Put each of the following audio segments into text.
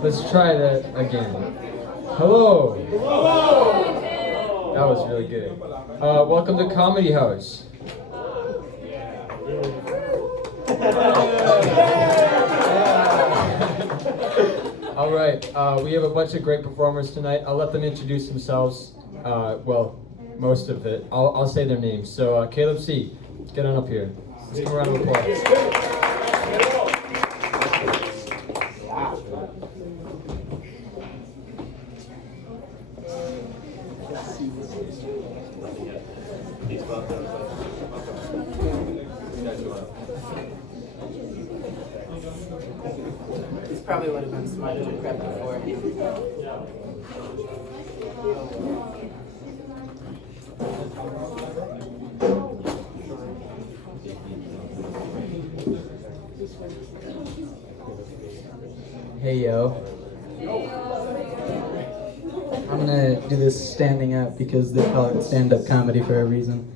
Let's try that again. Hello. That was really good. Welcome to Comedy House. All right, we have a bunch of great performers tonight. I'll let them introduce themselves. Well, most of it. I'll say their names. So Caleb C., get on up here. Let's give a round of applause. This probably would have been smart to prep before. Hey yo. I'm gonna do this standing up because they call it stand-up comedy for a reason.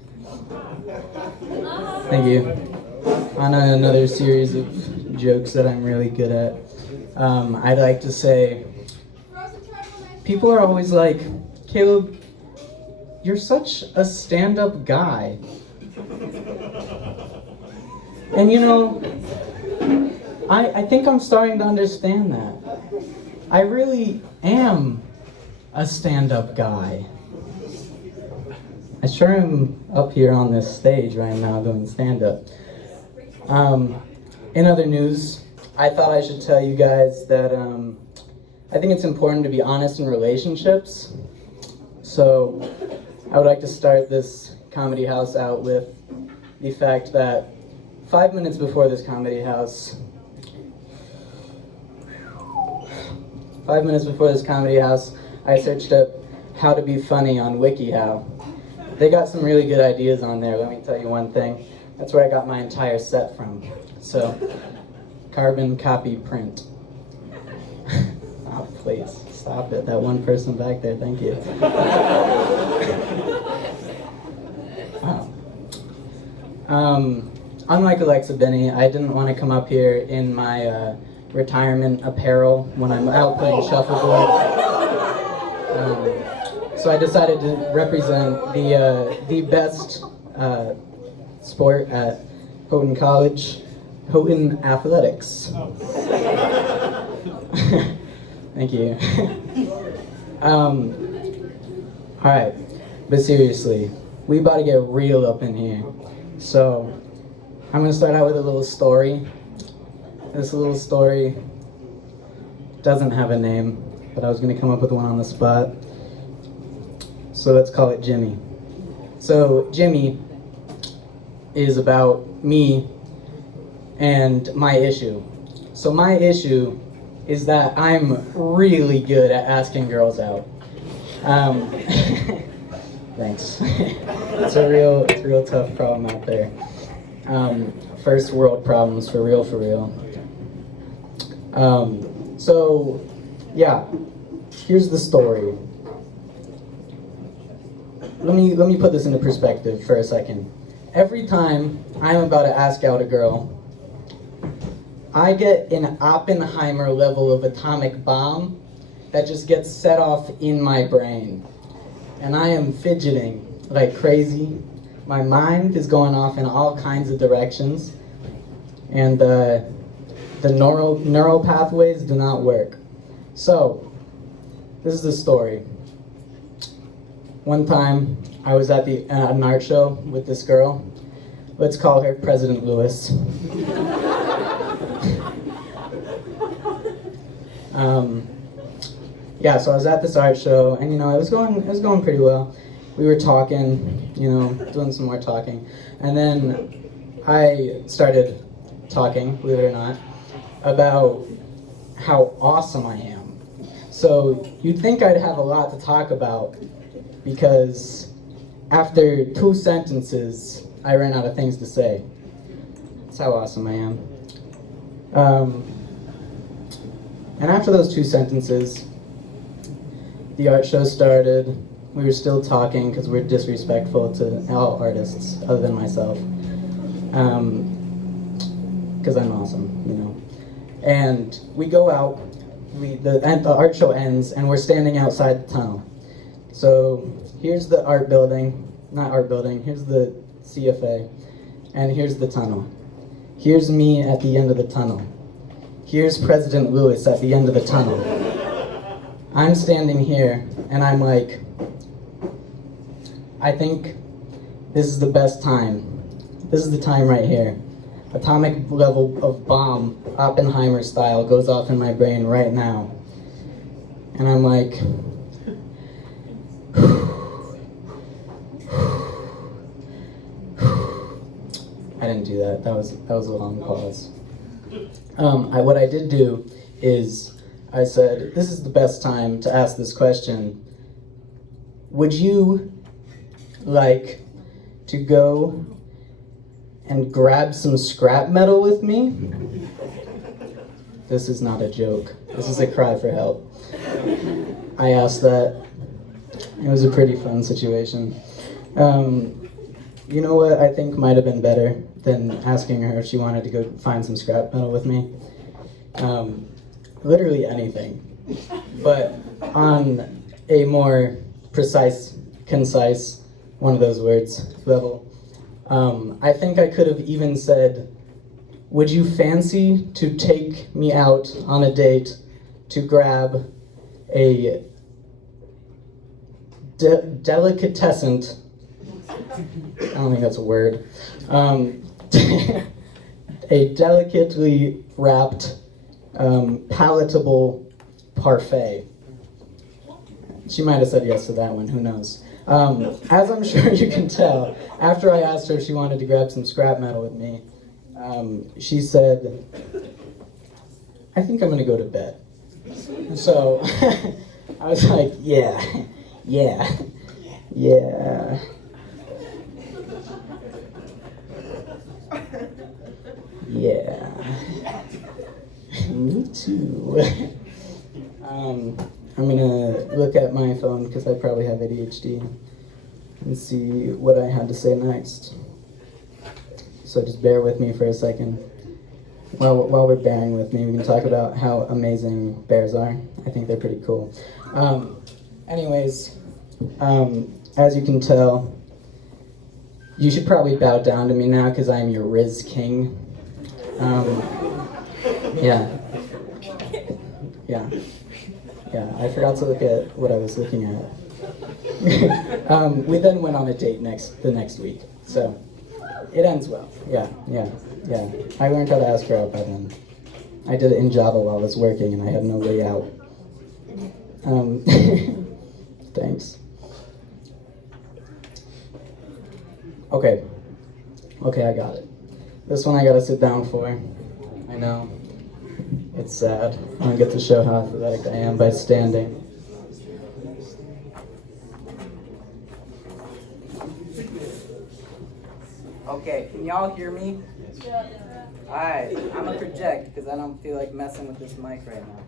Thank you. On another series of jokes that I'm really good at, I'd like to say, people are always like, Caleb, you're such a stand-up guy. And you know, I think I'm starting to understand that. I really am a stand-up guy. I sure am up here on this stage right now doing stand-up. In other news, I thought I should tell you guys that I think it's important to be honest in relationships. So I would like to start this comedy house out with the fact that 5 minutes before this comedy house, I searched up how to be funny on WikiHow. They got some really good ideas on there, let me tell you one thing. That's where I got my entire set from. So, carbon copy print. Oh, please, stop it. That one person back there, thank you. Unlike Alexa Binney, I didn't want to come up here in my retirement apparel when I'm out playing shuffleboard. So I decided to represent the best sport at Houghton College, Houghton Athletics. Thank you. Alright, but seriously, we about to get real up in here. So, I'm gonna start out with a little story. This little story doesn't have a name, but I was gonna come up with one on the spot. So let's call it Jimmy. So Jimmy is about me and my issue. So my issue is that I'm really good at asking girls out. Thanks. It's a real tough problem out there. First world problems for real. So yeah, here's the story. Let me put this into perspective for a second. Every time I'm about to ask out a girl, I get an Oppenheimer level of atomic bomb that just gets set off in my brain. And I am fidgeting like crazy. My mind is going off in all kinds of directions. And the neural pathways do not work. So, this is the story. One time, I was at an art show with this girl. Let's call her President Lewis. Yeah, so I was at this art show, and it was going pretty well. We were talking, doing some more talking, and then I started talking, believe it or not, about how awesome I am. So you'd think I'd have a lot to talk about, because after 2 sentences, I ran out of things to say. That's how awesome I am. And after those 2 sentences, the art show started. We were still talking because we're disrespectful to all artists other than myself. Because I'm awesome, And we go out the art show ends, and we're standing outside the tunnel. So here's the art building, not art building, here's the CFA, and here's the tunnel. Here's me at the end of the tunnel. Here's President Lewis at the end of the tunnel. I'm standing here, and I'm like, I think this is the best time. This is the time right here. Atomic level of bomb, Oppenheimer style, goes off in my brain right now. And I'm like, I didn't do that. That was a long pause. What I did do is I said, this is the best time to ask this question. Would you like to go and grab some scrap metal with me? This is not a joke. This is a cry for help. I asked that. It was a pretty fun situation. You know what I think might have been better than asking her if she wanted to go find some scrap metal with me? Literally anything. But on a more precise, concise, one of those words, level, I think I could have even said, would you fancy to take me out on a date to grab a delicatessen, I don't think that's a word, a delicately wrapped, palatable parfait. She might have said yes to that one, who knows. As I'm sure you can tell, after I asked her if she wanted to grab some scrap metal with me, she said, I think I'm gonna go to bed. So I was like, yeah. Me too. I'm gonna look at my phone because I probably have ADHD and see what I had to say next. So just bear with me for a second. While we're bearing with me, we can talk about how amazing bears are. I think they're pretty cool. Anyways, as you can tell, you should probably bow down to me now because I'm your Riz King. Yeah, I forgot to look at what I was looking at. We then went on a date the next week, so it ends well. Yeah. I learned how to ask her out by then. I did it in Java while I was working, and I had no way out. Thanks. Okay, I got it. This one I gotta sit down for. I know. It's sad. I don't get to show how athletic I am by standing. Okay, can y'all hear me? Yeah. Alright, I'm gonna project because I don't feel like messing with this mic right now.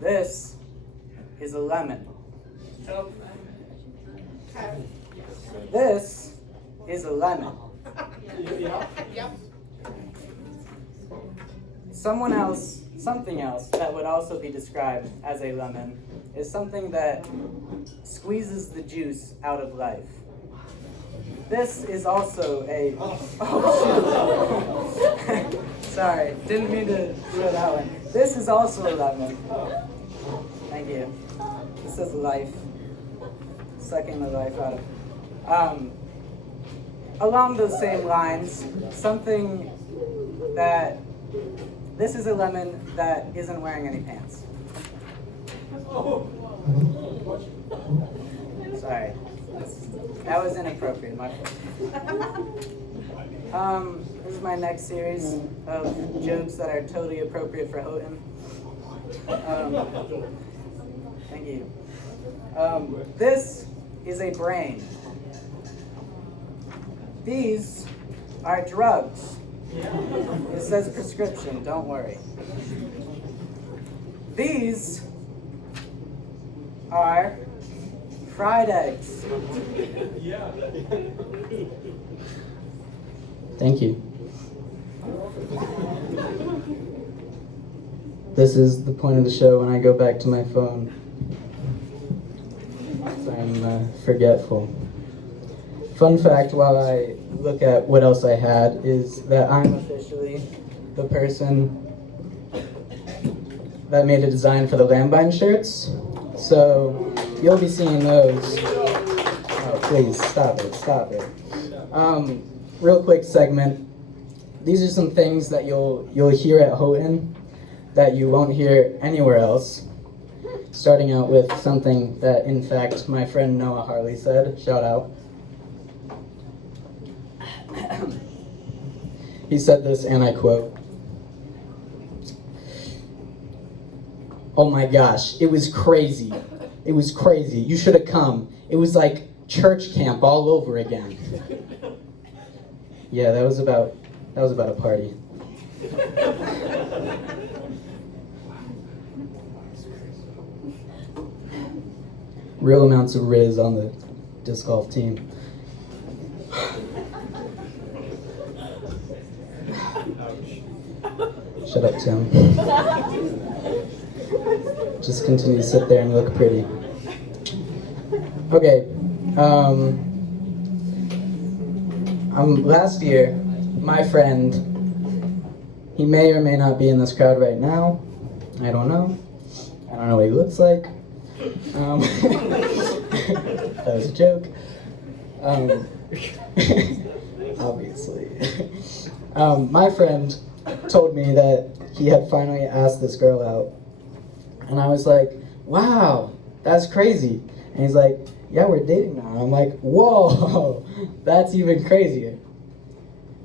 This is a lemon. This is a lemon. Something else that would also be described as a lemon is something that squeezes the juice out of life. This is also a, sorry, didn't mean to show that one. This is also a lemon. Thank you. This is life. Sucking the life out of. Along those same lines, something that, this is a lemon that isn't wearing any pants. Sorry. That was inappropriate, my fault. This is my next series of jokes that are totally appropriate for Houghton. Thank you. This is a brain. These are drugs. It says prescription, don't worry. These are fried eggs. Thank you. this is the point of the show when I go back to my phone. I'm forgetful. Fun fact while I look at what else I had is that I'm officially the person that made a design for the Lambine shirts. So you'll be seeing those. Oh, please, stop it. Real quick segment. These are some things that you'll hear at Houghton that you won't hear anywhere else. Starting out with something that, in fact, my friend Noah Harley said. Shout out. He said this, and I quote, "Oh my gosh, it was crazy. It was crazy. You should have come. It was like church camp all over again." Yeah, that was about a party. Real amounts of Riz on the disc golf team. Shut up, Tim. Just continue to sit there and look pretty. Okay. Last year, my friend, he may or may not be in this crowd right now. I don't know. I don't know what he looks like. That was a joke. Obviously. My friend told me that he had finally asked this girl out. And I was like, wow, that's crazy. And he's like, yeah, we're dating now. I'm like, whoa, that's even crazier.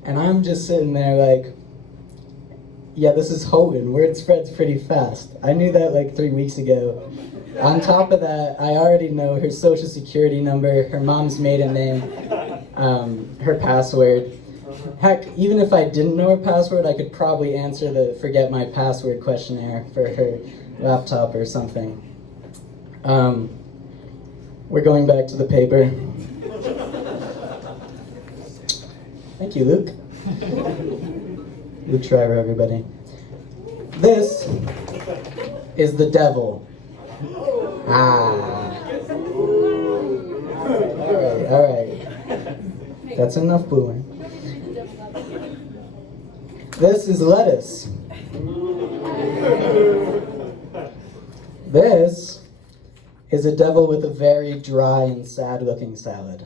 And I'm just sitting there like, yeah, this is Houghton. Word spreads pretty fast. I knew that like 3 weeks ago. On top of that, I already know her social security number, her mom's maiden name, her password. Heck, even if I didn't know her password, I could probably answer the forget my password questionnaire for her laptop or something. We're going back to the paper. Thank you, Luke. Luke Shriver, everybody. This is the devil. All right. That's enough booing. This is lettuce. This is a devil with a very dry and sad-looking salad.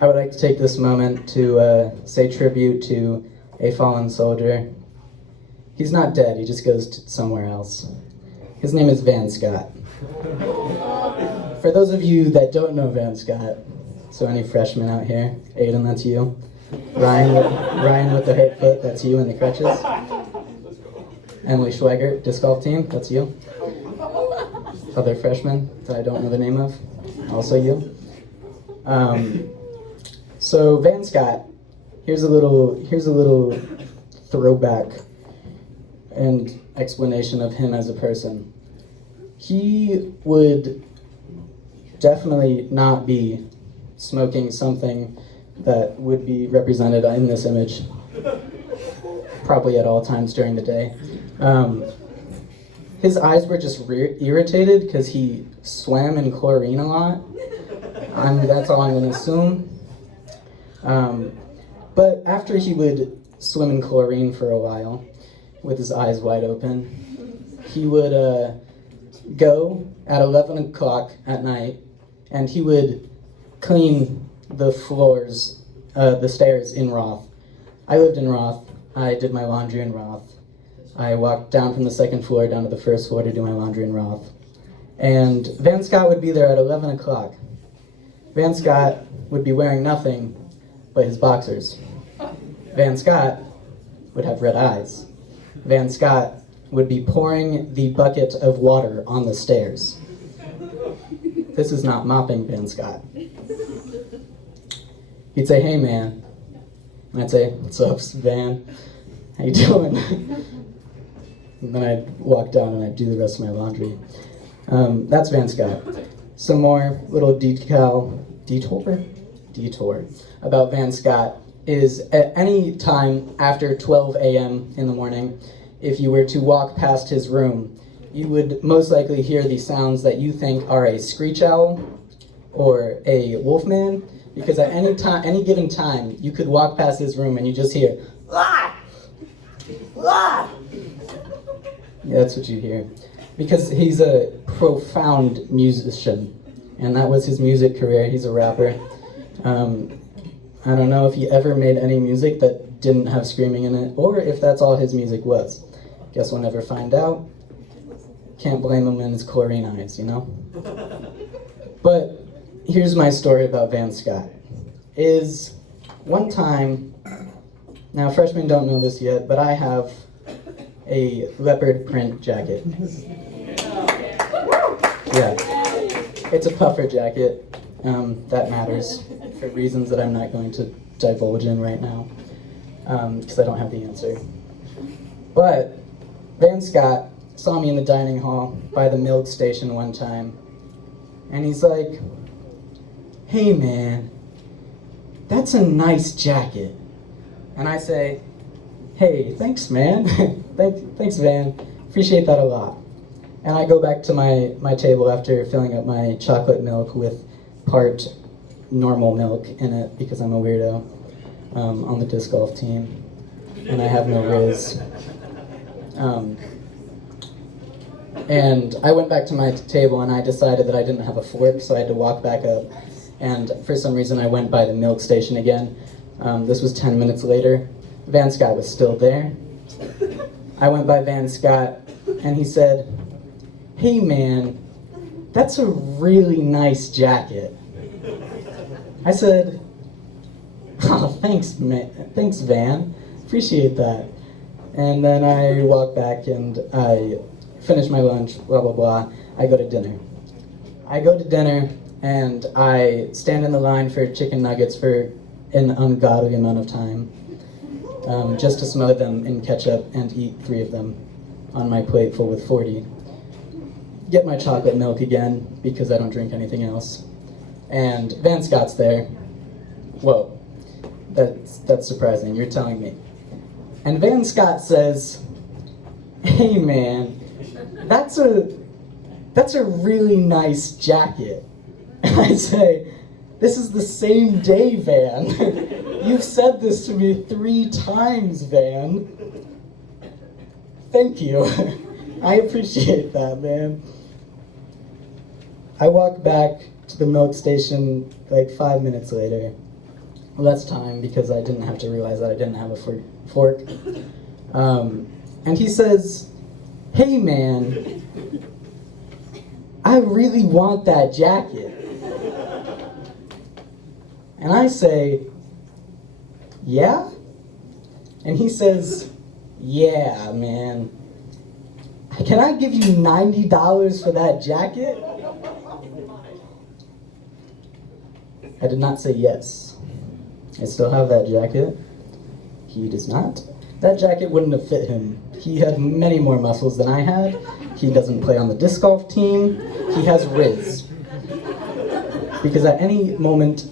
I would like to take this moment to say tribute to a fallen soldier. He's not dead, he just goes to somewhere else. His name is Van Scott. For those of you that don't know Van Scott, so any freshmen out here, Aiden, that's you. Ryan with the hurt foot, that's you in the crutches. Emily Schweigert, disc golf team, that's you. Other freshmen that I don't know the name of, also you. So Van Scott, here's a little throwback and explanation of him as a person. He would definitely not be smoking something that would be represented in this image, probably at all times during the day. His eyes were just irritated because he swam in chlorine a lot. That's all I'm going to assume. But after he would swim in chlorine for a while, with his eyes wide open, he would go at 11 o'clock at night, and he would clean the floors, the stairs in Roth. I lived in Roth. I did my laundry in Roth. I walked down from the second floor down to the first floor to do my laundry in Roth. And Van Scott would be there at 11 o'clock. Van Scott would be wearing nothing but his boxers. Van Scott would have red eyes. Van Scott would be pouring the bucket of water on the stairs. This is not mopping Van Scott. He'd say, "Hey, man." And I'd say, "What's up, Van? How you doing?" And then I'd walk down and I'd do the rest of my laundry. That's Van Scott. Some more little detour about Van Scott. is at any time after 12 a.m. in the morning, if you were to walk past his room, you would most likely hear the sounds that you think are a screech owl or a wolfman, because at any given time, you could walk past his room and you just hear, "Ah! Ah!" Yeah, that's what you hear. Because he's a profound musician, and that was his music career. He's a rapper. I don't know if he ever made any music that didn't have screaming in it, or if that's all his music was. Guess we'll never find out. Can't blame him in his chlorine eyes, you know? But here's my story about Van Scott. Is one time, now freshmen don't know this yet, but I have a leopard print jacket. Yeah, it's a puffer jacket. That matters for reasons that I'm not going to divulge in right now, because I don't have the answer. But Van Scott saw me in the dining hall by the milk station one time, and he's like, "Hey man, that's a nice jacket." And I say, "Hey, thanks man, thanks Van, appreciate that a lot." And I go back to my table after filling up my chocolate milk with part normal milk in it, because I'm a weirdo, on the disc golf team, and I have no riz. And I went back to my table and I decided that I didn't have a fork, so I had to walk back up. And for some reason I went by the milk station again. This was 10 minutes later. Van Scott was still there. I went by Van Scott and he said, "Hey man, that's a really nice jacket." I said, "Oh, thanks, man. Thanks, Van. Appreciate that." And then I walk back and I finish my lunch, blah, blah, blah. I go to dinner. And I stand in the line for chicken nuggets for an ungodly amount of time, just to smother them in ketchup and eat 3 of them on my plate full with 40. Get my chocolate milk again, because I don't drink anything else. And Van Scott's there. Whoa, that's surprising, you're telling me. And Van Scott says, "Hey man, that's a really nice jacket." And I say, "This is the same day, Van. You've said this to me 3 times, Van." Thank you. I appreciate that, man. I walk back to the milk station like 5 minutes later. Less time, because I didn't have to realize that I didn't have a fork. And he says, "Hey man, I really want that jacket." And I say, "Yeah?" And he says, "Yeah, man. Can I give you $90 for that jacket?" I did not say yes. I still have that jacket. He does not. That jacket wouldn't have fit him. He had many more muscles than I had. He doesn't play on the disc golf team. He has riz. Because at any moment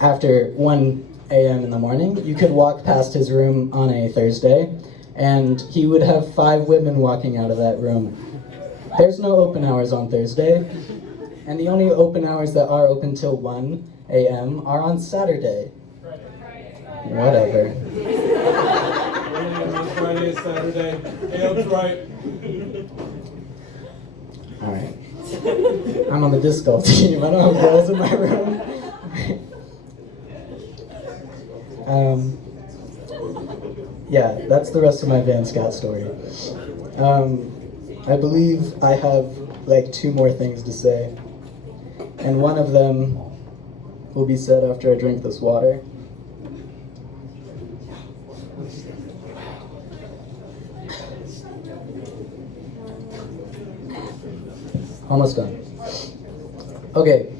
after 1 a.m. in the morning, you could walk past his room on a Thursday, and he would have 5 women walking out of that room. There's no open hours on Thursday, and the only open hours that are open till 1 a.m. are on Saturday. Whatever. Friday is Saturday. Abe's right. Alright. I'm on the disc golf team. I don't have girls in my room. Yeah, that's the rest of my Van Scott story. I believe I have like 2 more things to say. And one of them will be said after I drink this water. Almost done. Okay,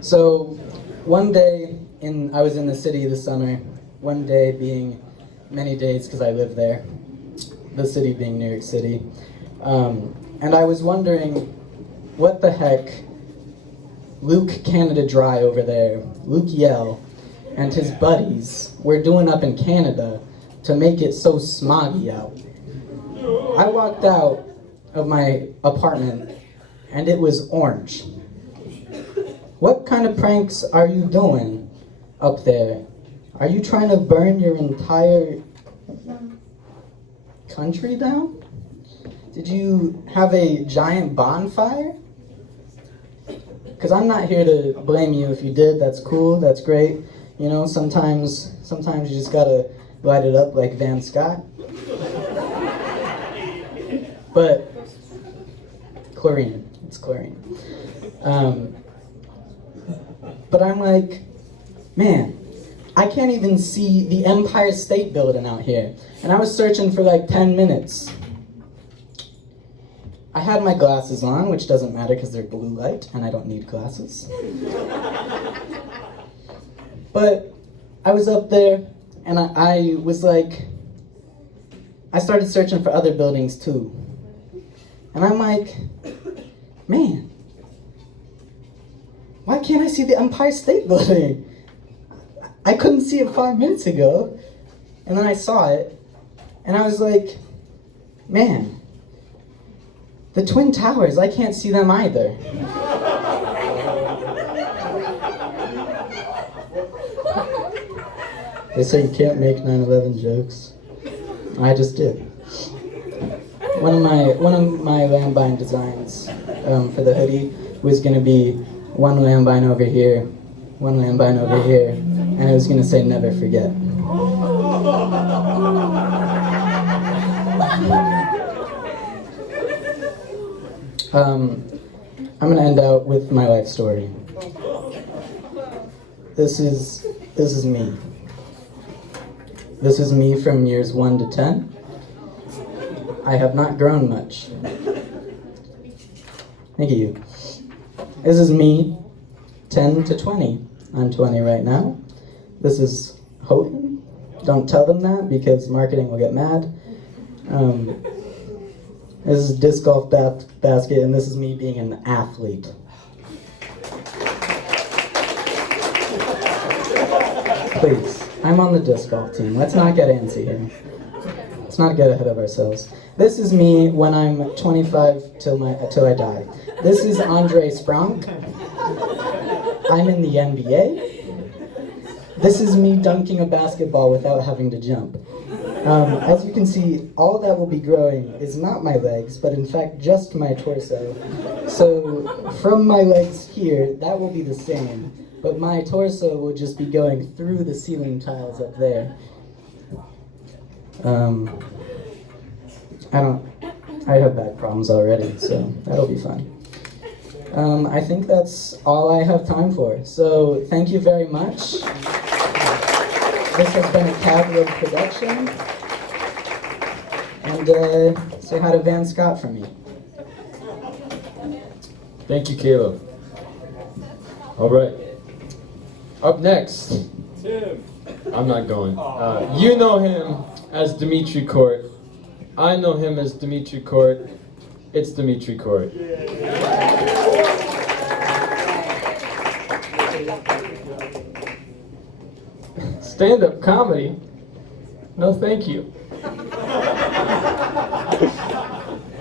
so one day I was in the city this summer, one day being many days because I live there, the city being New York City, and I was wondering what the heck Luke Canada Dry over there, Luke Yell, and his buddies were doing up in Canada to make it so smoggy out. I walked out of my apartment and it was orange. What kind of pranks are you doing up there? Are you trying to burn your entire country down? Did you have a giant bonfire? Because I'm not here to blame you if you did. That's cool, that's great. You know, sometimes you just gotta light it up like Van Scott. But chlorine, it's chlorine. But I'm like, man, I can't even see the Empire State Building out here. And I was searching for like 10 minutes. I had my glasses on, which doesn't matter because they're blue light and I don't need glasses. But I was up there and I was like, I started searching for other buildings too. And I'm like, man, why can't I see the Empire State Building? I couldn't see it 5 minutes ago. And then I saw it and I was like, man, the Twin Towers, I can't see them either. They say you can't make 9/11 jokes. I just did. One of my landmine designs for the hoodie was gonna be one landmine over here, one landmine over here, and it was gonna say never forget. I'm gonna end out with my life story. This is me. This is me from years 1 to 10. I have not grown much. Thank you. This is me, 10 to 20. I'm 20 right now. This is Houghton. Don't tell them that because marketing will get mad. This is disc golf basket, and this is me being an athlete. Please, I'm on the disc golf team. Let's not get antsy here. Let's not get ahead of ourselves. This is me when I'm 25 till I die. This is Andre Spronk. I'm in the NBA. This is me dunking a basketball without having to jump. As you can see, all that will be growing is not my legs, but in fact just my torso. So from my legs here, that will be the same, but my torso will just be going through the ceiling tiles up there. I have back problems already, so that'll be fun. I think that's all I have time for. So thank you very much. This has been a Cab production. And say hi to Van Scott for me. Thank you, Caleb. All right. Up next, Tim. I'm not going. You know him as Demetri Court. I know him as Demetri Court. It's Demetri Court. Stand-up comedy? No, thank you.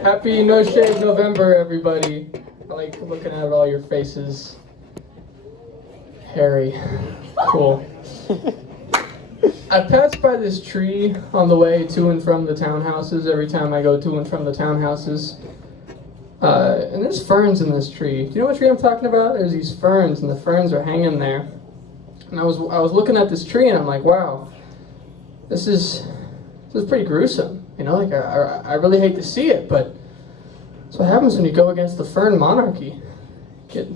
Happy No Shave November, everybody. I like looking at all your faces. Hairy. Cool. I pass by this tree on the way to and from the townhouses every time I go to and from the townhouses. And there's ferns in this tree. Do you know what tree I'm talking about? There's these ferns, and the ferns are hanging there. And I was looking at this tree, and I'm like, wow, this is pretty gruesome. You know, like I really hate to see it, but that's what happens when you go against the fern monarchy. Get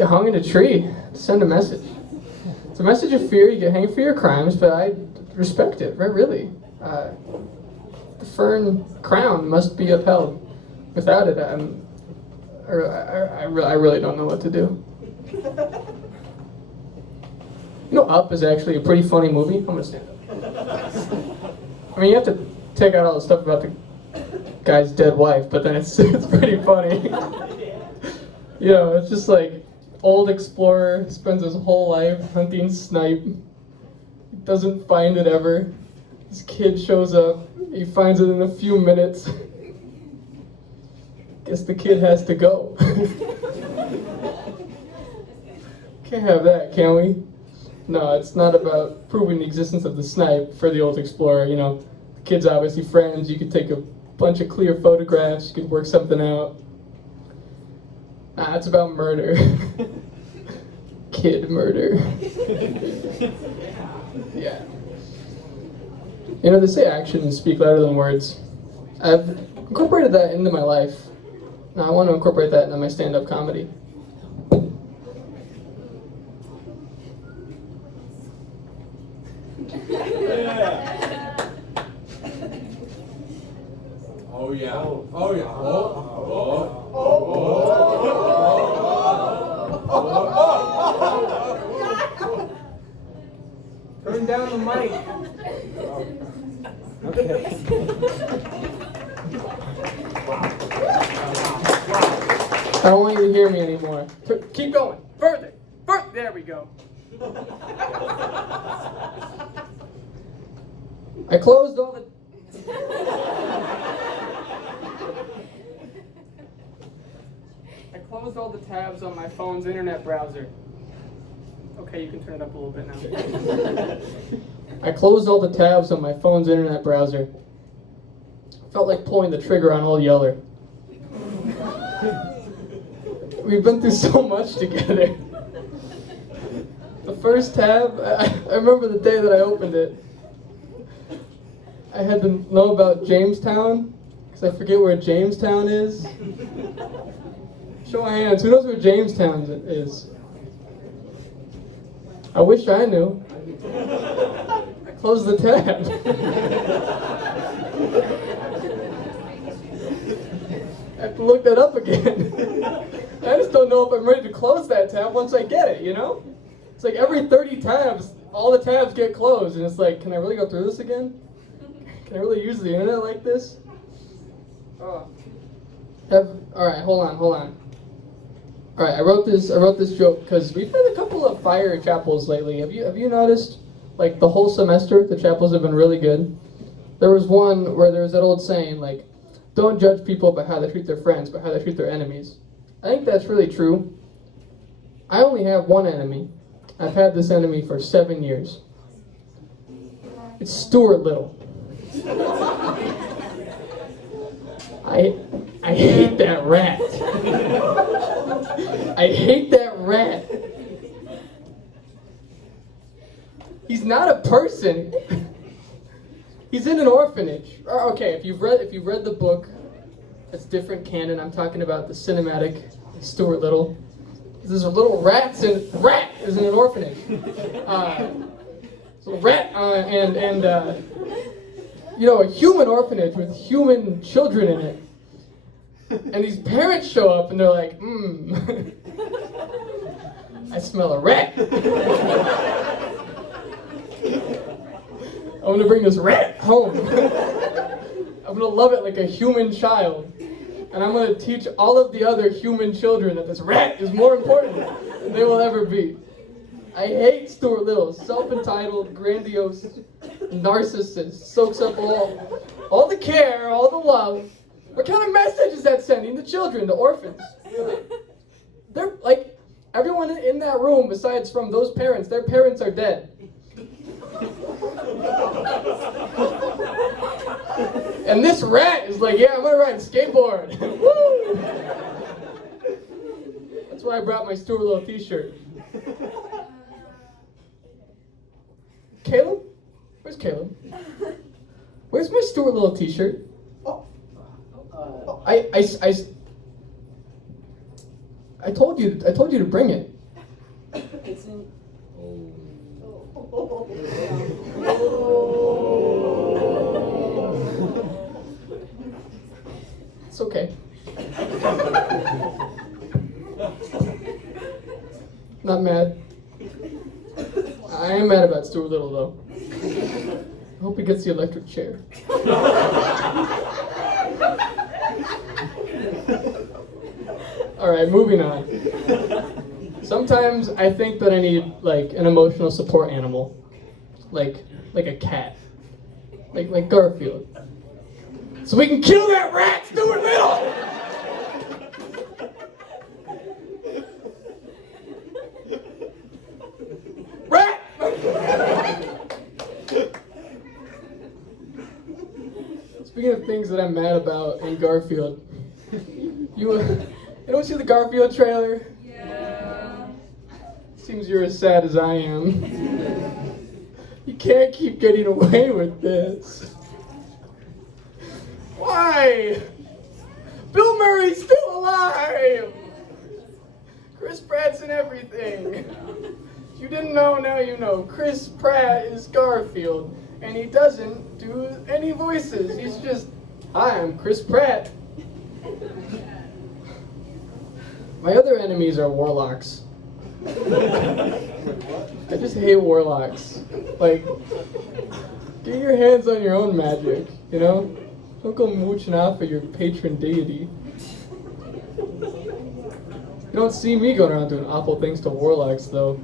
hung in a tree to send a message. It's a message of fear. You get hanged for your crimes, but I respect it, right? Really. The fern crown must be upheld. Without it, I really don't know what to do. You know, Up is actually a pretty funny movie. I'm gonna stand up. I mean, you have to take out all the stuff about the guy's dead wife, but then it's pretty funny. You know, it's just like, Old explorer, spends his whole life hunting snipe. Doesn't find it ever. This kid shows up. He finds it in a few minutes. Guess the kid has to go. Can't have that, can we? No, it's not about proving the existence of the snipe for the old explorer. You know, the kid's obviously friends. You could take a bunch of clear photographs. You could work something out. Nah, it's about murder. Kid murder. Yeah. You know, they say actions speak louder than words. I've incorporated that into my life. Now I want to incorporate that into my stand-up comedy. Oh yeah. Oh yeah. Turn down the mic. Okay. I don't want you to hear me anymore. Keep going. Further. Further. There we go. I closed all the... I closed all the tabs on my phone's internet browser. Okay, you can turn it up a little bit now. I closed all the tabs on my phone's internet browser. Felt like pulling the trigger on Old Yeller. We've been through so much together. The first tab, I remember the day that I opened it. I had to know about Jamestown, because I forget where Jamestown is. Show of hands, who knows where Jamestown is? I wish I knew. I closed the tab. I have to look that up again. I just don't know if I'm ready to close that tab once I get it, you know? It's like every 30 tabs, all the tabs get closed, and it's like, can I really go through this again? Can I really use the internet like this? Oh. Alright, hold on. Alright, I wrote this joke because we've had a couple of fire chapels lately. Have you noticed? Like the whole semester, the chapels have been really good. There was one where there was that old saying, like, don't judge people by how they treat their friends, but how they treat their enemies. I think that's really true. I only have one enemy. I've had this enemy for 7 years. It's Stuart Little. I hate that rat. I hate that rat. He's not a person. He's in an orphanage. Okay, if you've read the book, it's different canon. I'm talking about the cinematic Stuart Little. There's a little rat is in an orphanage. So rat and you know, a human orphanage with human children in it. And these parents show up and they're like, I smell a rat. I'm gonna bring this rat home. I'm gonna love it like a human child. And I'm gonna teach all of the other human children that this rat is more important than they will ever be. I hate Stuart Little, self-entitled, grandiose, narcissist, soaks up all the care, all the love. What kind of message is that sending to children, to orphans? They're like, everyone in that room, besides from those parents, their parents are dead. And this rat is like, yeah, I'm gonna ride a skateboard. Woo! That's why I brought my Stuart Little t-shirt. Caleb? Where's Caleb? Where's my Stuart Little t-shirt? I told you to bring it. It's in. It's okay. Not mad. I am mad about Stuart Little though. I hope he gets the electric chair. Alright, moving on. Sometimes I think that I need like an emotional support animal, like a cat, like Garfield, so we can kill that rat, Stuart Little. Rat. Speaking of things that I'm mad about in Garfield, you don't see the Garfield trailer? Yeah. Seems you're as sad as I am. You can't keep getting away with this. Why? Bill Murray's still alive! Chris Pratt's in everything. You didn't know, now you know. Chris Pratt is Garfield, and he doesn't do any voices. He's just, hi, I'm Chris Pratt. My other enemies are warlocks. I just hate warlocks. Like, get your hands on your own magic, you know? Don't go mooching off of your patron deity. You don't see me going around doing awful things to warlocks, though.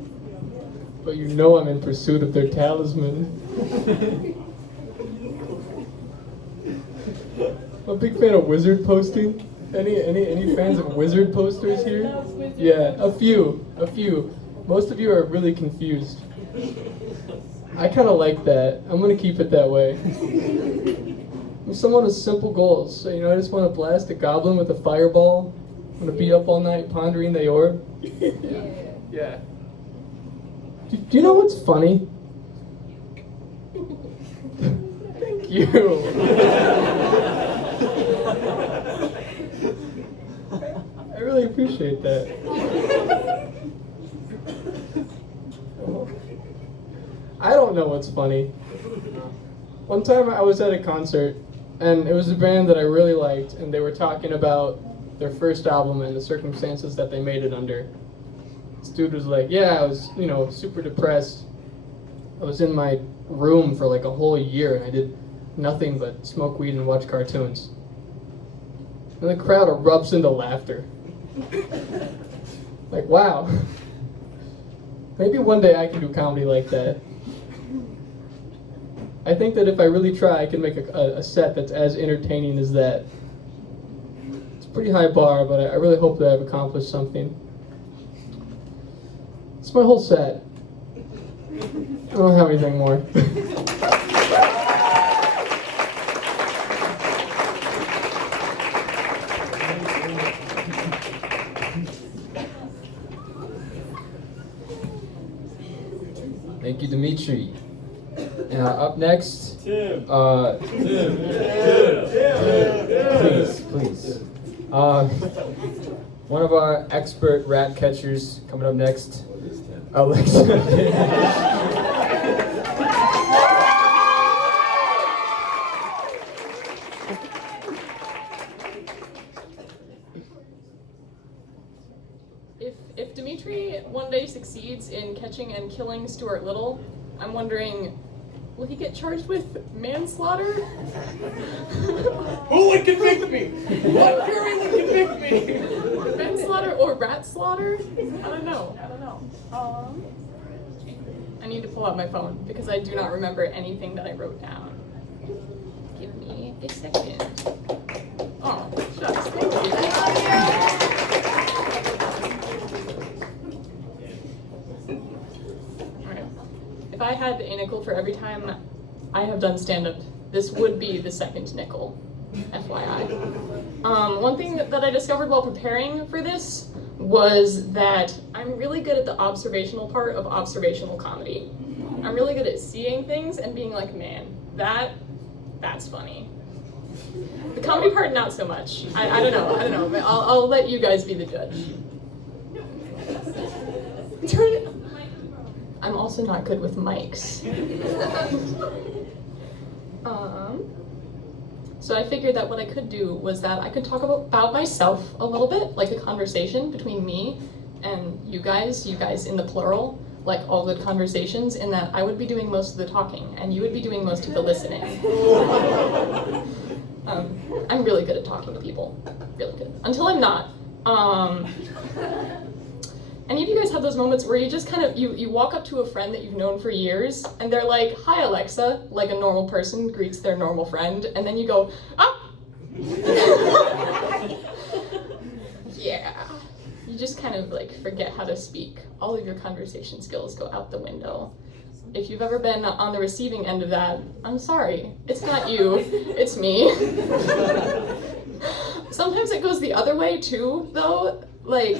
But you know I'm in pursuit of their talisman. I'm a big fan of wizard posting. Any fans of wizard posters here? Yeah, a few. Most of you are really confused. I kind of like that. I'm gonna keep it that way. I'm someone with simple goals. So, I just want to blast a goblin with a fireball. I want to be up all night pondering the orb. Yeah. Do you know what's funny? Thank you. I really appreciate that. I don't know what's funny. One time I was at a concert, and it was a band that I really liked, and they were talking about their first album and the circumstances that they made it under. This dude was like, yeah, I was, super depressed. I was in my room for like a whole year, and I did nothing but smoke weed and watch cartoons. And the crowd erupts into laughter. Like, wow. Maybe one day I can do comedy like that. I think that if I really try, I can make a set that's as entertaining as that. It's a pretty high bar, but I really hope that I've accomplished something. It's my whole set. I don't have anything more. Thank you, Demetri. Up next, Tim. Please. One of our expert rat catchers coming up next, Alexa. If Demetri one day succeeds in catching and killing Stuart Little, I'm wondering, will he get charged with manslaughter? Who would convict me? What jury would convict me? Manslaughter or rat slaughter? I don't know. I need to pull out my phone because I do not remember anything that I wrote down. Give me a second. Oh, shucks, thank you. Alright. If I had a nickel for every time I have done stand-up, this would be the second nickel, FYI. One thing that I discovered while preparing for this was that I'm really good at the observational part of observational comedy. I'm really good at seeing things and being like, man, that's funny. The comedy part, not so much. I don't know. But I'll let you guys be the judge. I'm also not good with mics. So I figured that what I could do was that I could talk about myself a little bit, like a conversation between me and you guys in the plural, like all good conversations, in that I would be doing most of the talking and you would be doing most of the listening. I'm really good at talking to people, really good, until I'm not. Any of you guys have those moments where you just kind of, you walk up to a friend that you've known for years, and they're like, "Hi, Alexa," like a normal person greets their normal friend, and then you go, "Ah!" Yeah. You just kind of like forget how to speak. All of your conversation skills go out the window. If you've ever been on the receiving end of that, I'm sorry. It's not you, it's me. Sometimes it goes the other way too, though. Like,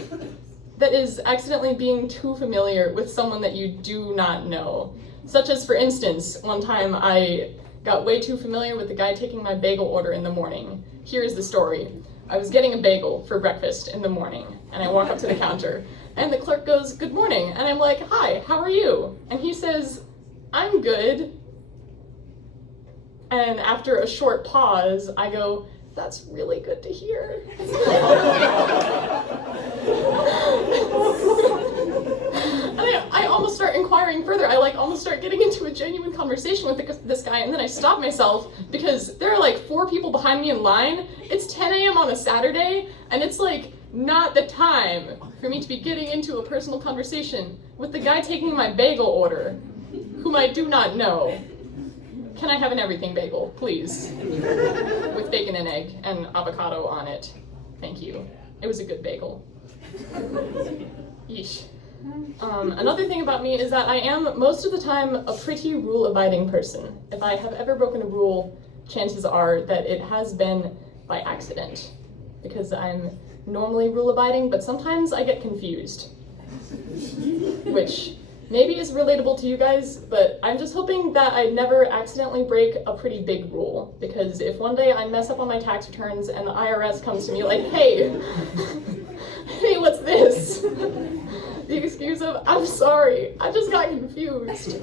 that is accidentally being too familiar with someone that you do not know. Such as, for instance, one time I got way too familiar with the guy taking my bagel order in the morning. Here's the story. I was getting a bagel for breakfast in the morning, and I walk up to the counter, and the clerk goes, "Good morning," and I'm like, "Hi, how are you?" And he says, "I'm good." And after a short pause, I go, "That's really good to hear." And I almost start inquiring further. I almost start getting into a genuine conversation with this guy, and then I stop myself because there are like 4 people behind me in line. It's 10 a.m. on a Saturday, and it's like not the time for me to be getting into a personal conversation with the guy taking my bagel order, whom I do not know. Can I have an everything bagel, please? With bacon and egg and avocado on it. Thank you. It was a good bagel. Yeesh. Another thing about me is that I am, most of the time, a pretty rule-abiding person. If I have ever broken a rule, chances are that it has been by accident. Because I'm normally rule-abiding, but sometimes I get confused. Which maybe is relatable to you guys, but I'm just hoping that I never accidentally break a pretty big rule. Because if one day I mess up on my tax returns and the IRS comes to me like, "Hey, hey, what's this?" The excuse of, "I'm sorry, I just got confused."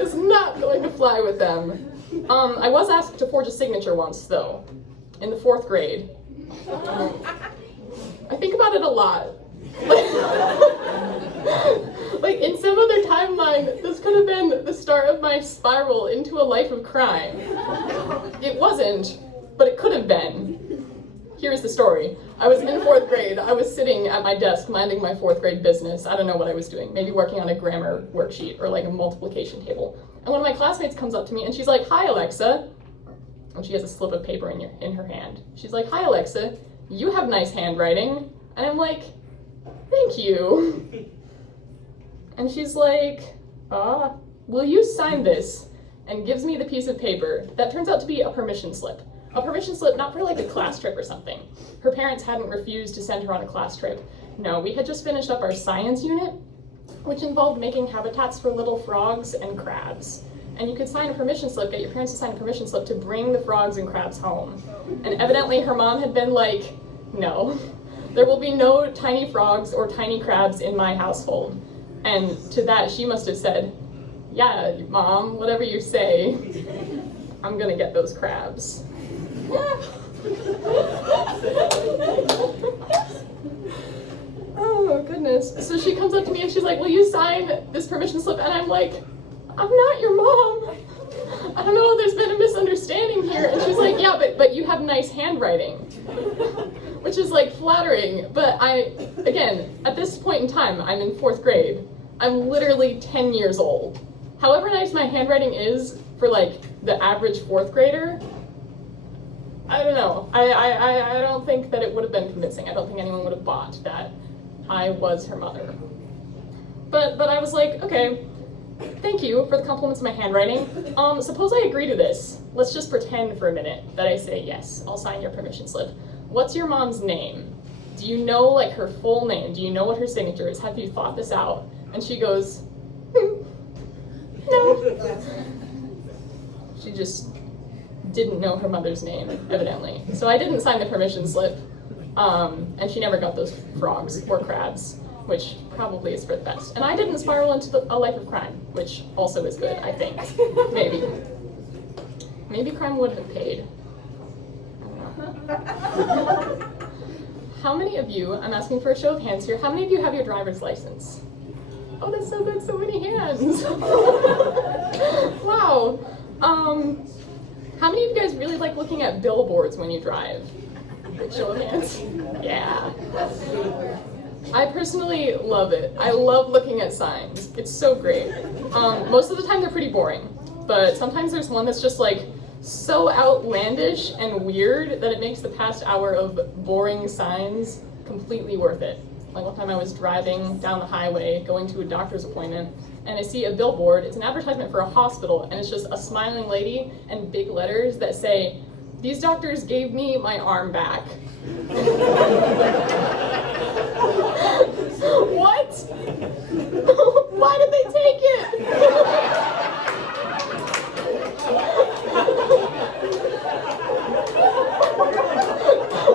It's not going to fly with them. I was asked to forge a signature once, though, in the 4th grade. I think about it a lot. Like, in some other timeline, this could have been the start of my spiral into a life of crime. It wasn't, but it could have been. Here's the story. I was in 4th grade. I was sitting at my desk minding my 4th grade business. I don't know what I was doing. Maybe working on a grammar worksheet or like a multiplication table. And one of my classmates comes up to me and she's like, "Hi, Alexa." And she has a slip of paper in her hand. She's like, "Hi, Alexa, you have nice handwriting." And I'm like, "Thank you." And she's like, "Will you sign this?" And gives me the piece of paper that turns out to be a permission slip. A permission slip, not for like a class trip or something. Her parents hadn't refused to send her on a class trip. No, we had just finished up our science unit, which involved making habitats for little frogs and crabs. And you could sign a permission slip, get your parents to sign a permission slip to bring the frogs and crabs home. And evidently her mom had been like, "No, there will be no tiny frogs or tiny crabs in my household." And to that she must have said, "Yeah, Mom, whatever you say, I'm gonna get those crabs." Oh goodness. So she comes up to me and she's like, "Will you sign this permission slip?" And I'm like, "I'm not your mom. I don't know, there's been a misunderstanding here." And she's like, "Yeah, but you have nice handwriting." Which is like flattering, but again, at this point in time, I'm in 4th grade. I'm literally 10 years old. However nice my handwriting is for like the average 4th grader, I don't know. I don't think that it would have been convincing. I don't think anyone would have bought that I was her mother. But I was like, okay, thank you for the compliments of my handwriting. Suppose I agree to this. Let's just pretend for a minute that I say, "Yes, I'll sign your permission slip. What's your mom's name? Do you know like her full name? Do you know what her signature is? Have you thought this out?" And she goes, "No." She just didn't know her mother's name, evidently. So I didn't sign the permission slip, and she never got those frogs or crabs, which probably is for the best. And I didn't spiral into a life of crime, which also is good, I think. Maybe. Maybe crime would have paid. How many of you, I'm asking for a show of hands here, how many of you have your driver's license? Oh, that's so good, so many hands. Wow. How many of you guys really like looking at billboards when you drive? Big show of hands. Yeah. I personally love it. I love looking at signs. It's so great. Most of the time they're pretty boring, but sometimes there's one that's just like so outlandish and weird that it makes the past hour of boring signs completely worth it. Like one time I was driving down the highway going to a doctor's appointment and I see a billboard. It's an advertisement for a hospital and it's just a smiling lady and big letters that say, "These doctors gave me my arm back." What? Why did they take it?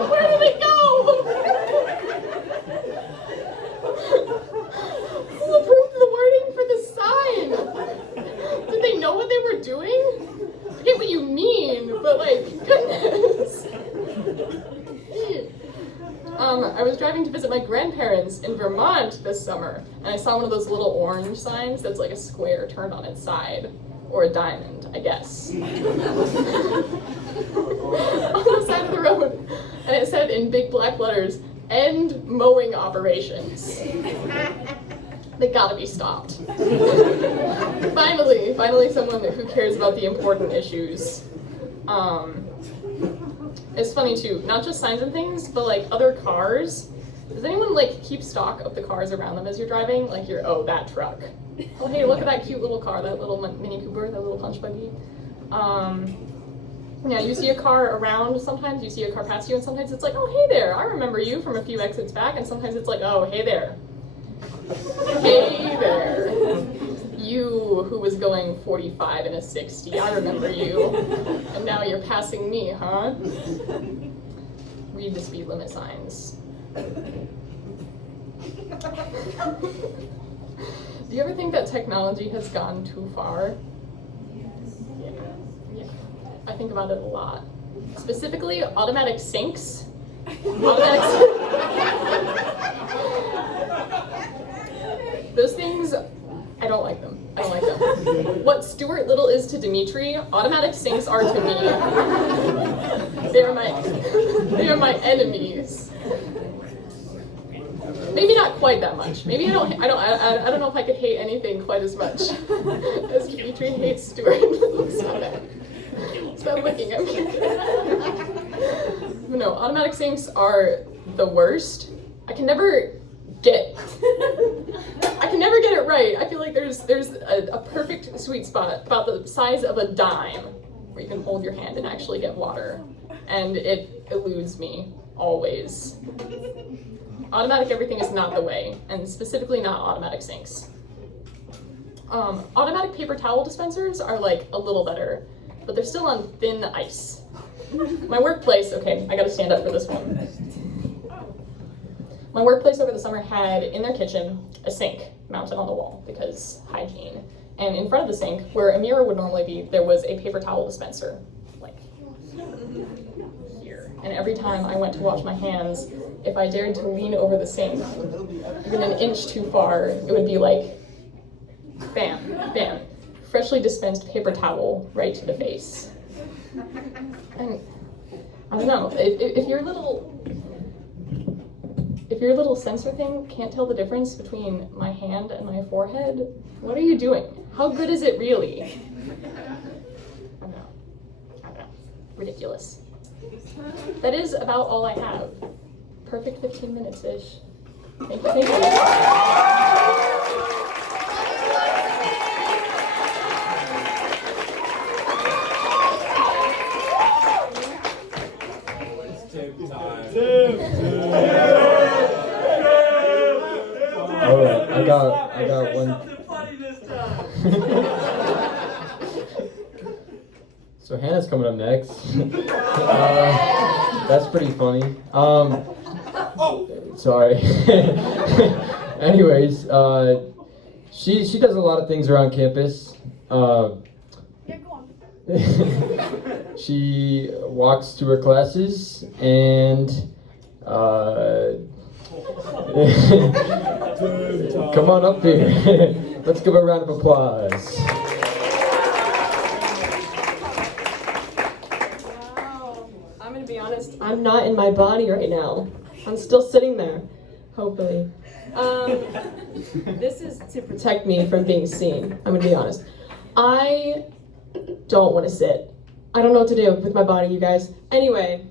Where did it go? Who approved the wording for the sign? Did they know what they were doing? I get what you mean, but like, goodness. I was driving to visit my grandparents in Vermont this summer, and I saw one of those little orange signs that's like a square turned on its side, or a diamond, I guess, on the side of the road, and it said in big black letters, "End mowing operations." They gotta be stopped. Finally someone who cares about the important issues. It's funny too, not just signs and things, but like other cars. Does anyone like keep stock of the cars around them as you're driving? Like oh, that truck. Oh, hey, look at that cute little car, that little Mini Cooper, that little punch buggy. Yeah, you see a car around sometimes, you see a car pass you, and sometimes it's like, oh, hey there, I remember you from a few exits back, and sometimes it's like, oh, hey there. Hey there. You who was going 45 in a 60, I remember you. And now you're passing me, huh? Read the speed limit signs. Do you ever think that technology has gone too far? Yeah. I think about it a lot. Specifically, automatic sinks. Those things, I don't like them. What Stuart Little is to Demetri, automatic sinks are to me. They are my enemies. Maybe not quite that much. Maybe I don't know if I could hate anything quite as much as Demetri hates Stuart. Stop looking at me. No, automatic sinks are the worst. I can never get it right. I feel like there's a perfect sweet spot about the size of a dime where you can hold your hand and actually get water, and it eludes me always. Automatic everything is not the way, and specifically not automatic sinks. Automatic paper towel dispensers are like a little better, but they're still on thin ice. My workplace, okay, I gotta stand up for this one. My workplace over the summer had, in their kitchen, a sink mounted on the wall, because hygiene. And in front of the sink, where a mirror would normally be, there was a paper towel dispenser, like here. And every time I went to wash my hands, if I dared to lean over the sink, even an inch too far, it would be like, bam, bam, freshly dispensed paper towel right to the face. And I don't know, if your little sensor thing can't tell the difference between my hand and my forehead, what are you doing? How good is it really? I don't know. Ridiculous. That is about all I have. Perfect 15 minutes-ish. Thank you. Alright, I got one. So Hannah's coming up next. That's pretty funny. Sorry. Anyways, she does a lot of things around campus. She walks to her classes and come on up here. Let's give her a round of applause. Wow. I'm gonna be honest, I'm not in my body right now. I'm still sitting there, hopefully. This is to protect me from being seen. I'm gonna be honest. I don't want to sit. I don't know what to do with my body, you guys. Anyway,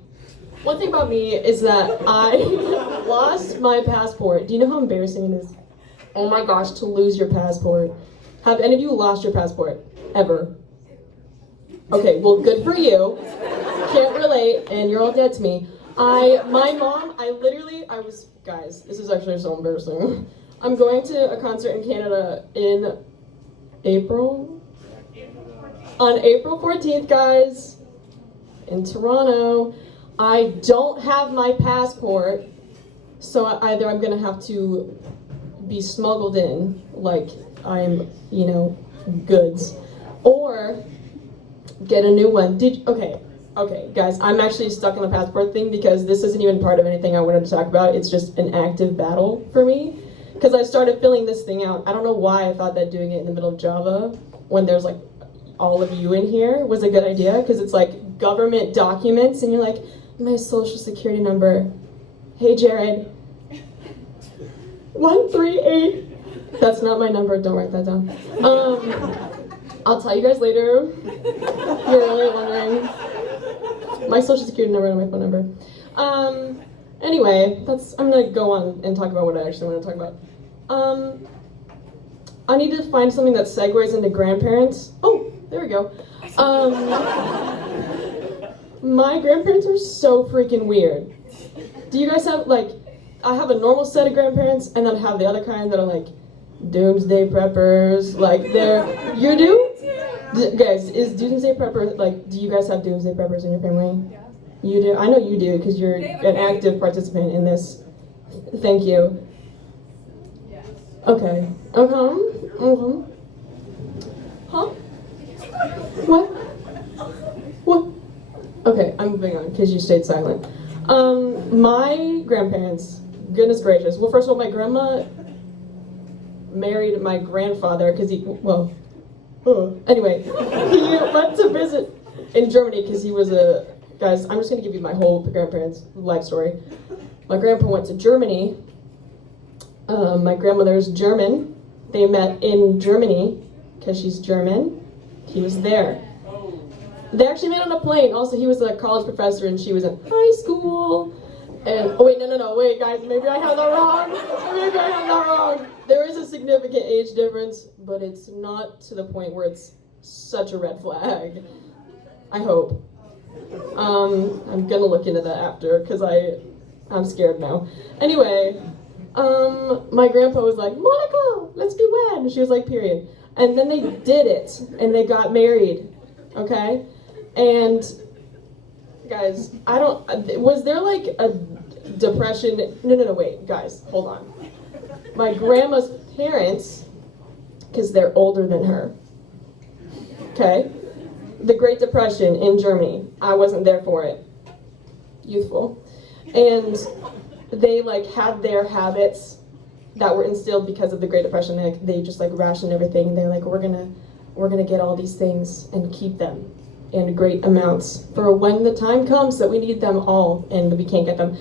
one thing about me is that I lost my passport. Do you know how embarrassing it is? Oh my gosh, to lose your passport. Have any of you lost your passport? Ever? Okay, well, good for you. Can't relate, and you're all dead to me. My mom, guys, this is actually so embarrassing. I'm going to a concert in Canada in April? On April 14th, guys, in Toronto. I don't have my passport, so either I'm gonna have to be smuggled in, like I'm, goods, or get a new one. Okay, guys, I'm actually stuck on the passport thing because this isn't even part of anything I wanted to talk about. It's just an active battle for me because I started filling this thing out. I don't know why I thought that doing it in the middle of Java when there's like all of you in here was a good idea because it's like government documents and you're like, my social security number. Hey, Jared. 138. That's not my number. Don't write that down. I'll tell you guys later. You're really wondering. My social security number and my phone number. Anyway, I'm gonna go on and talk about what I actually want to talk about. I need to find something that segues into grandparents. Oh, there we go. My grandparents are so freaking weird. Do you guys have, I have a normal set of grandparents, and then I have the other kind that are like doomsday preppers. You do? Guys, is doomsday prepper, do you guys have doomsday preppers in your family? Yeah. You do? I know you do, because you're an active participant in this. Thank you. Yes. Okay. Huh? What? What? Okay, I'm moving on, because you stayed silent. My grandparents, goodness gracious. Well, first of all, my grandma married my grandfather, because anyway, he went to visit in Germany because he was guys, I'm just going to give you my whole grandparents' life story. My grandpa went to Germany. My grandmother's German. They met in Germany because she's German. He was there. They actually met on a plane. Also, he was a college professor and she was in high school. And, wait, guys, maybe I have that wrong. There is a significant age difference, but it's not to the point where it's such a red flag. I hope. I'm gonna look into that after, because I'm scared now. Anyway, my grandpa was like, Monica, let's be wed. And she was like, period. And then they did it, and they got married, okay? And, guys, was there like a depression? No, wait, guys, hold on. My grandma's parents, because they're older than her, okay? The Great Depression in Germany, I wasn't there for it, youthful. And they had their habits that were instilled because of the Great Depression. They just rationed everything. They're like, we're gonna get all these things and keep them in great amounts for when the time comes that we need them all and we can't get them.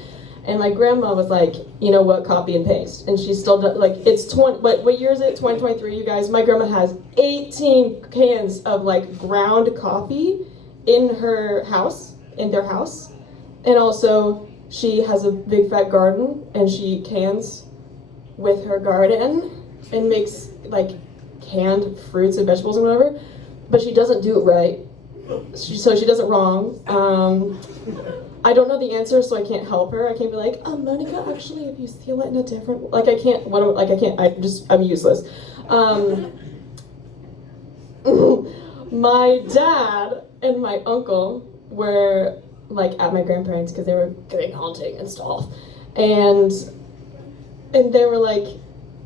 And my grandma was like, you know what, copy and paste. And she's still, what year is it? 2023, you guys? My grandma has 18 cans of ground coffee in their house. And also, she has a big fat garden and she cans with her garden and makes canned fruits and vegetables and whatever. But she doesn't do it right. So she does it wrong. I don't know the answer, so I can't help her. I can't be like, Monica, actually, if you seal it in a different, I'm useless. My dad and my uncle were at my grandparents because they were going hunting and stuff, and they were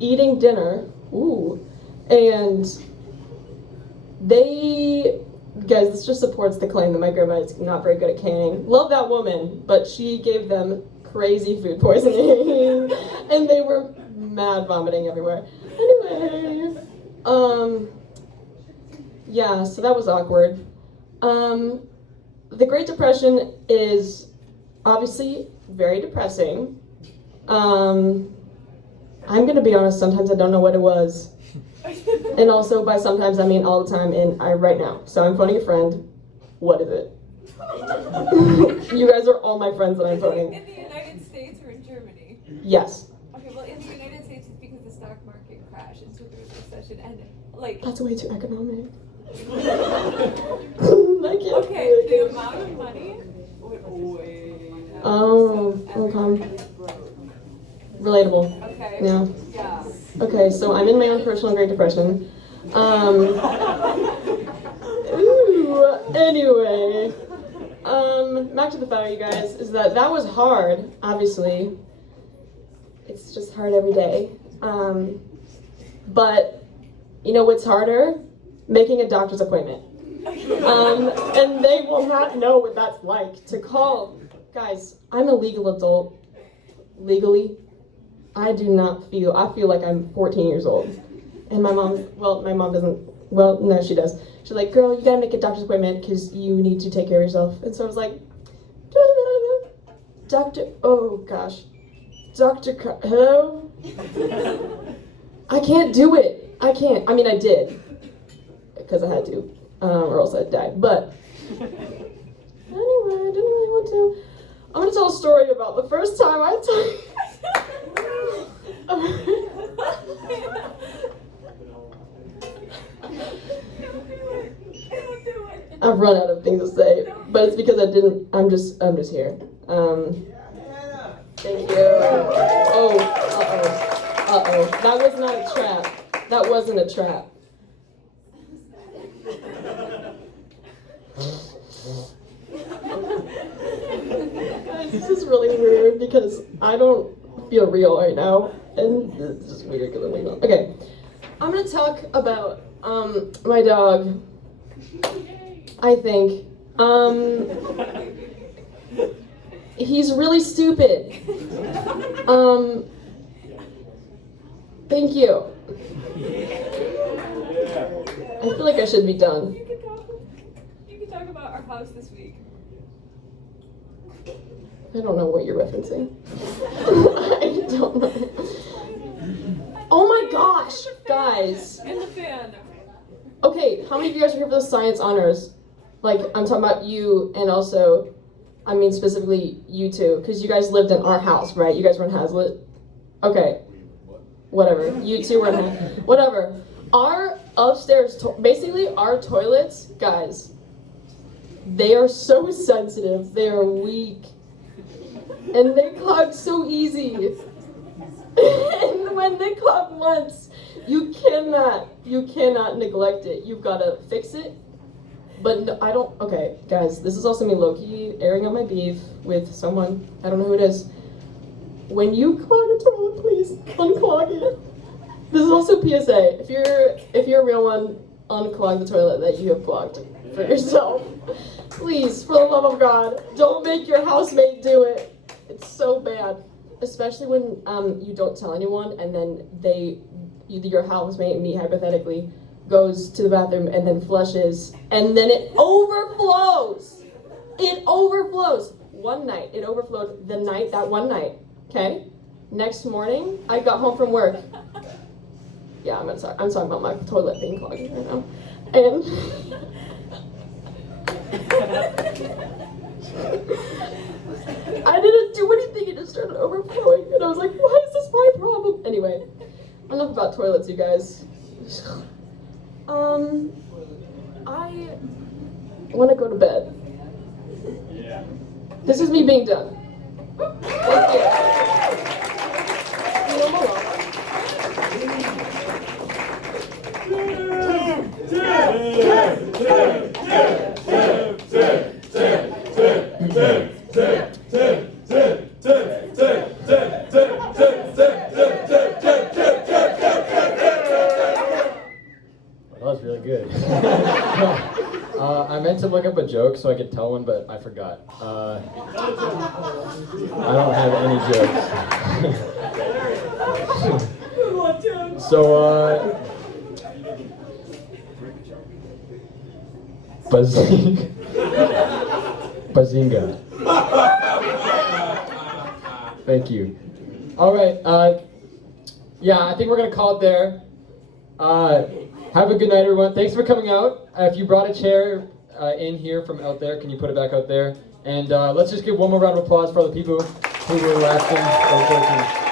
eating dinner. Ooh, and guys, this just supports the claim that my grandma is not very good at canning. Love that woman, but she gave them crazy food poisoning, and they were mad vomiting everywhere. Anyway, yeah, so that was awkward. The Great Depression is obviously very depressing. I'm gonna be honest, sometimes I don't know what it was. And also by sometimes I mean all the time and right now. So I'm phoning a friend. What is it? You guys are all my friends that I'm phoning. In the United States or in Germany? Yes. Okay, well, in the United States, it's because the stock market crashed into the recession, and like. That's way too economic. I can't Okay, do the it. amount of money. Oh, okay. Relatable. Okay. Yeah. Yeah. Okay, so I'm in my own personal Great Depression. Anyway. Back to the photo, you guys, is that was hard, obviously. It's just hard every day. But, you know what's harder? Making a doctor's appointment. And they will not know what that's like to call. Guys, I'm a legal adult. Legally. I feel like I'm 14 years old. And my mom doesn't, no, she does. She's like, girl, you gotta make a doctor's appointment because you need to take care of yourself. And so I was like, hello? I can't do it. I mean, I did. Because I had to, or else I'd die. But, anyway, I didn't really want to. I'm gonna tell a story about the first time I I've run out of things to say, but it's because I'm just here. Thank you. Oh, uh-oh. That was not a trap. That wasn't a trap. This is really weird because I don't feel real right now, and it's just weird because I'm legal. Okay, I'm gonna talk about my dog. I think he's really stupid. Thank you. I feel like I should be done. You can talk about our house this week. I don't know what you're referencing. I don't know. Oh my gosh, guys. And the fan. Okay, how many of you guys are here for the science honors? Like, I'm talking about you and also, I mean specifically you two, because you guys lived in our house, right? You guys were in Hazlitt? Okay. Whatever. You two were in whatever. Our upstairs, basically our toilets, guys, they are so sensitive. They are weak. And they clog so easy. And when they clog once, you cannot neglect it. You've got to fix it. But no, okay, guys, this is also me low-key airing out my beef with someone. I don't know who it is. When you clog a toilet, please unclog it. This is also PSA. If you're a real one, unclog the toilet that you have clogged for yourself. Please, for the love of God, don't make your housemate do it. It's so bad, especially when you don't tell anyone, and then either your housemate, me hypothetically, goes to the bathroom and then flushes, and then it overflows. It overflows. One night, it overflowed that one night. Okay. Next morning, I got home from work. Yeah, I'm talking about my toilet being clogged right now, and. I didn't do anything, it just started overflowing, and I was like, why is this my problem? Anyway, enough about toilets, you guys. I want to go to bed. Yeah. This is me being done. Thank you. That was really good. I meant to look up a joke so I could tell one, but I forgot. I don't have any jokes. So, Bazinga. Thank you. All right. yeah, I think we're gonna call it there. Have a good night, everyone. Thanks for coming out. If you brought a chair in here from out there, can you put it back out there? And let's just give one more round of applause for all the people who were laughing or joking.